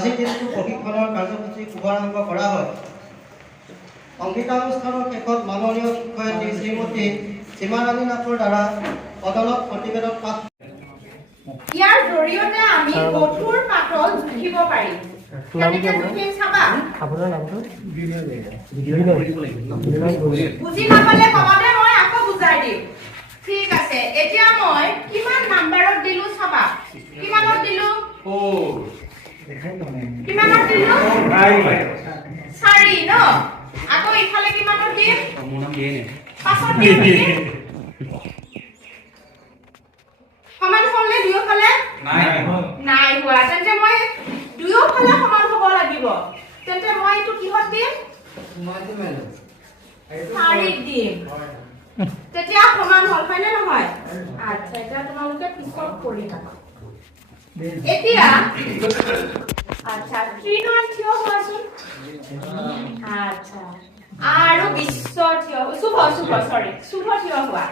আজিৰ দিনটো প্ৰশিক্ষণৰ কাৰ্যসূচী শুভাৰম্ভ কৰা হয়। অংশীদানুষ্ঠানৰ শেষত মাননীয় শিক্ষয়িত্ৰী শ্ৰীমতী সীমাৰাণী নাথৰ দ্বাৰা সদনত প্ৰতিবেদন পাঠ। ইয়াৰ জৰিয়তে আমি কঠোৰ পাতল জুখিব পাৰিম। বুজি নাপালে কবাতে মই আকৌ বুজাই দিম। ঠিক আছে, এতিয়া মই কিমান নাম্বাৰত দিলো চাবা। কিমানত দিলো? 4। কিমানত দিলো? 4 ন? আকৌ ইফালে কিমানত দিম? 5ত দিম নেকি? সমান হ'লে দুয়োফালে নাই হোৱা। তেন্তে মই দুয়োফালে সমান হ'ব লাগিব। তেন্তে মই এইটো কিহত দিম? 4 দিম। তেতিয়া সমান হ'ল, হয়নে নহয়? আচ্ছা, এতিয়া তোমালোকে পিছত কৰি থাকা। এতিয়া আচ্ছা 3 মান থিয় হোৱাচোন। আচ্ছা আৰু বিশ্ব থিয় শুভ থিয় হোৱা।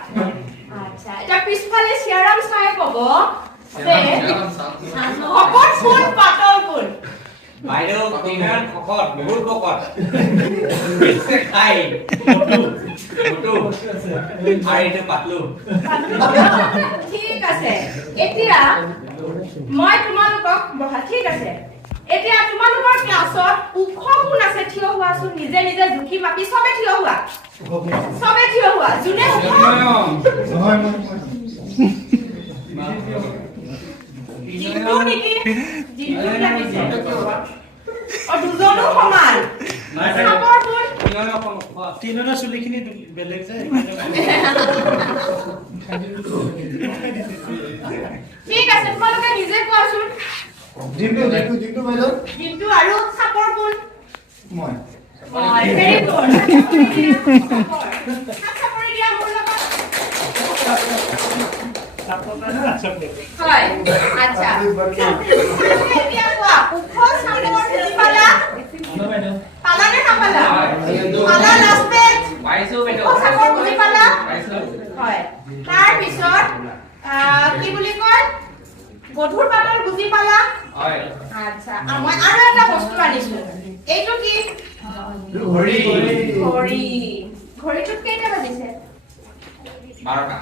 আচ্ছা, এতিয়া পিছফালে চিয়াৰাম চাই ক'ব যে শকত কোন পাতল কোন? বাইদেউ কিমান শকত, বহুত শকত। বেছি খাই মোটু আৰু এইটো পাতলু। ঠিক আছে, এতিয়া মই তোমালোকক বহা। ঠিক আছে, এতিয়া তোমালোকৰ ক্লাছত ওখ কোন আছে থিয় হোৱাচোন। নিজে নিজে জুখি মাপি সবে থিয় হোৱা। সবে থিয় হোৱা। যোনে ওখ জিন্তু নেকি? জিন্তু লাগিছে। দুজনো সমান। চাপৰ কোন? তিনিটা চুলিখিনি বেলেগ যে। ঠিক আছে, তোমালোকে নিজে কোৱাচোন। জিন্তু বাইদেউ। জিন্তু আৰু চাপৰ কোন? মই। Very good. চাপৰি দিয়া মোৰ লগত। হয়, আচ্ছা। এতিয়া কোৱা, ওখ চাপৰ বুজি পালা? পালা নে নাপালা? পালা লাষ্ট পেজ? পাইছো বাইদেউ। ওখ চাপৰ বুজি পালা? পাইছো। হয়, তাৰ পিছত কি বুলি কয়? গধুৰ পাতল বুজি পালা? হয়। আচ্ছা, মই আৰু এটা বস্তু আনিছো। এইটো কি? ঘড়ী। ঘড়ী। ঘড়ীটোত কেইটা বাজিছে? 12টা।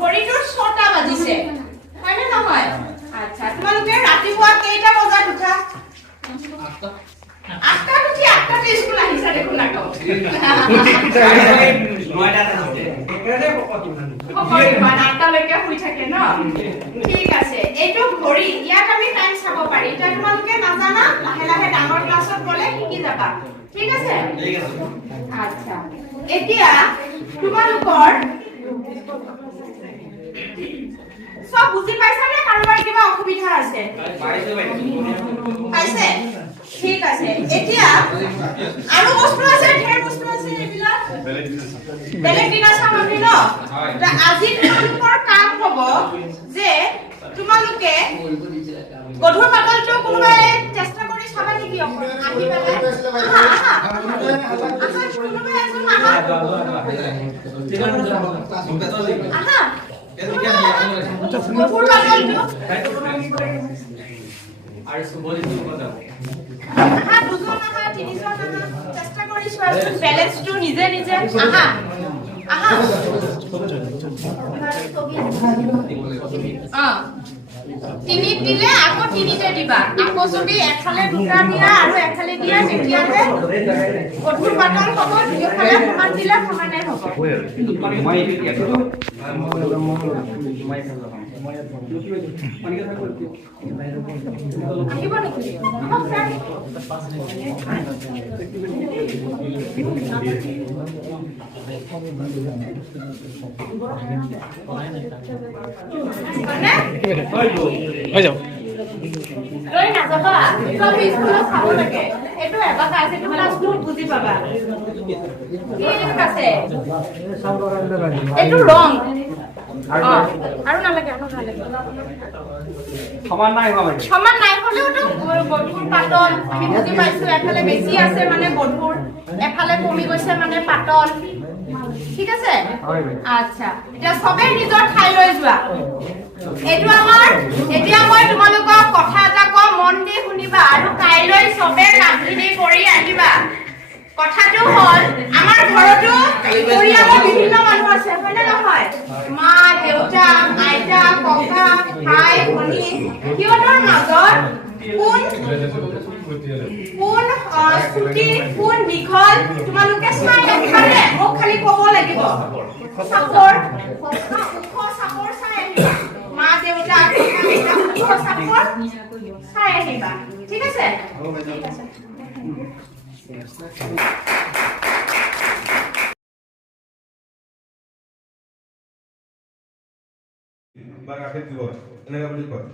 ঘড়ীটোত 6টা বাজিছে, হয়নে নহয়? আচ্ছা, তোমালোকে ৰাতিপুৱা কেইটা বজাত উঠা? 8টাত উঠি 8টাতে স্কুল আহিছা দেখোন আকৌ। 8টালৈকে শুই থাকে ন? ঠিক আছে, এইটো ঘড়ী। ইয়াত আমি টাইম চাব পাৰি। এতিয়া তোমালোকে নাজানা, লাহে লাহে ডাঙৰ ক্লাছত গ'লে শিকি যাবা। ঠিক আছে? আচ্ছা, এতিয়া তোমালোকৰ সব বুজি পাইছা নে? কাৰোবাৰ কিবা অসুবিধা আছে? পাইছে? ঠিক আছে, এতিয়া আৰু বস্তু আছে, ঢেৰ বস্তু আছে। এইবিলাক বেলেগ দিনা চাম আমি ন? আজি তোমালোকৰ কাম হ'ব যে তোমালোকে গধুৰ পাতলটো কোনোবাই চেষ্টা কৰি চাবা নেকি? আহি পেলাই আৰু সুবলিটো কথা। দুজন আহা, তিনিজন আহা, চেষ্টা কৰি চোৱাচোন বেলেঞ্চটো নিজে নিজে। আহা আহা। তিনিত দিলে আকৌ তিনিতে দিবা। আকৌ যদি এফালে দুটা দিয়া আৰু এফালে দিয়া, তেতিয়াহে গধুৰ পাতল হ'ব। দুয়োফালে সমান দিলে সমানে হ'ব। আহিব নেকি? লৈ নাযাবা, চব স্কুলত চাব লাগে। এইটো এবাকা আছে, এইটো ক্লাছ 2 বুজি পাবা। ঠিক আছে, এইটো ৰং। আৰু নালাগে, সমান নাই হলেওতো গধুৰ পাতল আমি বুজি পাইছো। এফালে বেছি আছে মানে গধুৰ, এফালে কমি গৈছে মানে পাতল। ঠিক আছে? আচ্ছা, এতিয়া সবে নিজৰ ঠাইলৈ যোৱা। এইটো আমাৰ এতিয়া মই তোমালোকক কথা এটা কম মন দি শুনিবা আৰু কাইলৈ সবে ৰান্ধনি কৰি আহিবা কথাটো হ'ল আমাৰ ঘৰতো পৰিয়ালৰ বিভিন্ন মানুহ আছে হয়নে নহয় মা দেউতা আইতা ককা ভাই ভনী সিহঁতৰ মাজত কোন ছুটি কোন দীঘল তোমালোকে চাই আহিবানে মোক খালি ক'ব লাগিব চাপৰ চাপৰ চাই আহিবা মা দেউতা চাপৰ চাই আহিবা ঠিক আছে Bagaimana itu? Enggak boleh kok.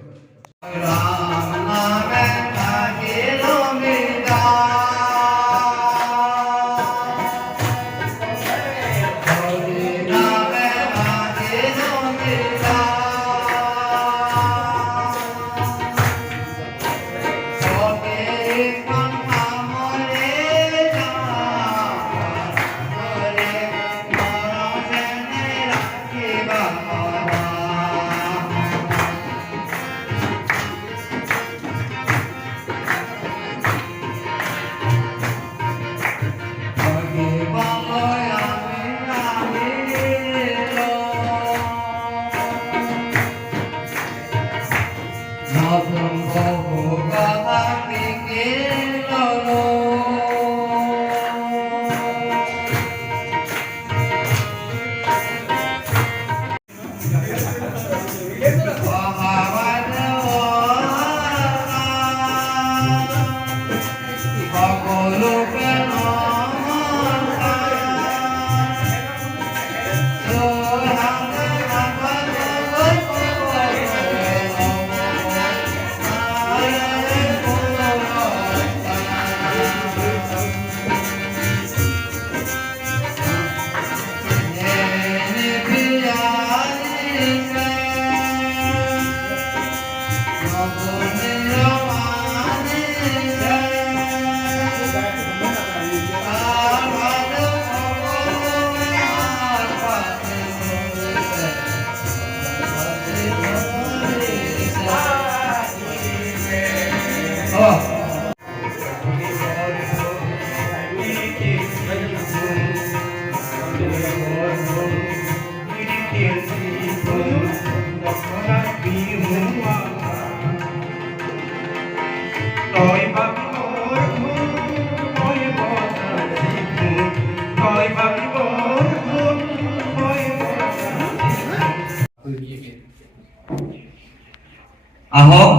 আহক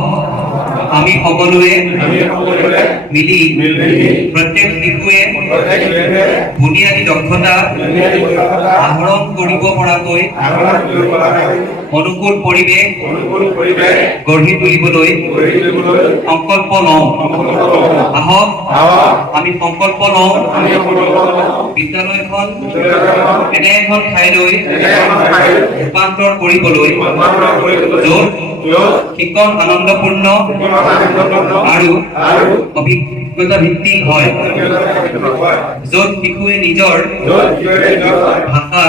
আমি সকলোৱে মিলি প্ৰত্যেক শিশুৱে বুনিয়াদী দক্ষতা আহৰণ কৰিব পৰাকৈ অনুকূল পৰিৱেশ গঢ়ি তুলিবলৈ সংকল্প লওঁ আহক আমি সংকল্প লওঁ বিদ্যালয়খন এনে এখন ঠাইলৈ ৰূপান্তৰ কৰিবলৈ য'ত শিক্ষণ আনন্দপূৰ্ণ আৰু অভিজ্ঞতা ভিত্তিক হয় য'ত শিশুৱে নিজৰ ভাষা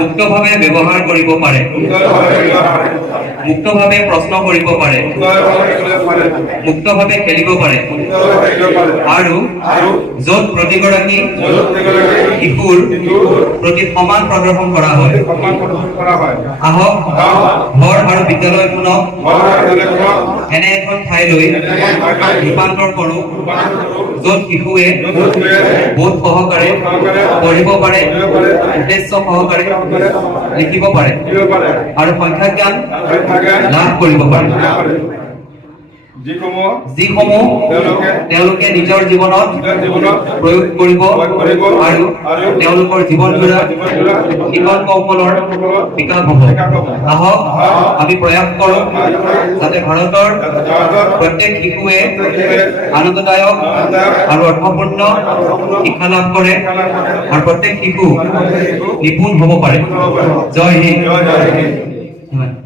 মুক্তভাৱে ব্যৱহাৰ কৰিব পাৰে মুক্তভাৱে প্ৰশ্ন কৰিব পাৰে মুক্তভাৱে খেলিব পাৰে আৰু য'ত প্ৰতিগৰাকী শিশুৰ প্ৰতি সমান প্ৰদৰ্শন কৰা হয় আহক ঘৰ আৰু বিদ্যালয়খনক এনে এখন ঠাইলৈ ৰূপান্তৰ কৰোঁ য'ত শিশুৱে বোধ সহকাৰে পঢ়িব পাৰে উদ্দেশ্য সহকাৰে লিখিব পাৰে আৰু সংখ্যা জ্ঞান লাভ কৰিব পাৰে যিসমূহ তেওঁলোকে নিজৰ জীৱনত প্ৰয়োগ কৰিব আৰু তেওঁলোকৰ জীৱনজোৰা শিক্ষণ কৌশলৰ বিকাশ হ'ব আহক আমি প্ৰয়াস কৰোঁ যাতে ভাৰতৰ প্ৰত্যেক শিশুৱে আনন্দদায়ক আৰু অৰ্থপূৰ্ণ শিক্ষা লাভ কৰে আৰু প্ৰত্যেক শিশু নিপুণ হ'ব পাৰে জয় হিন্দ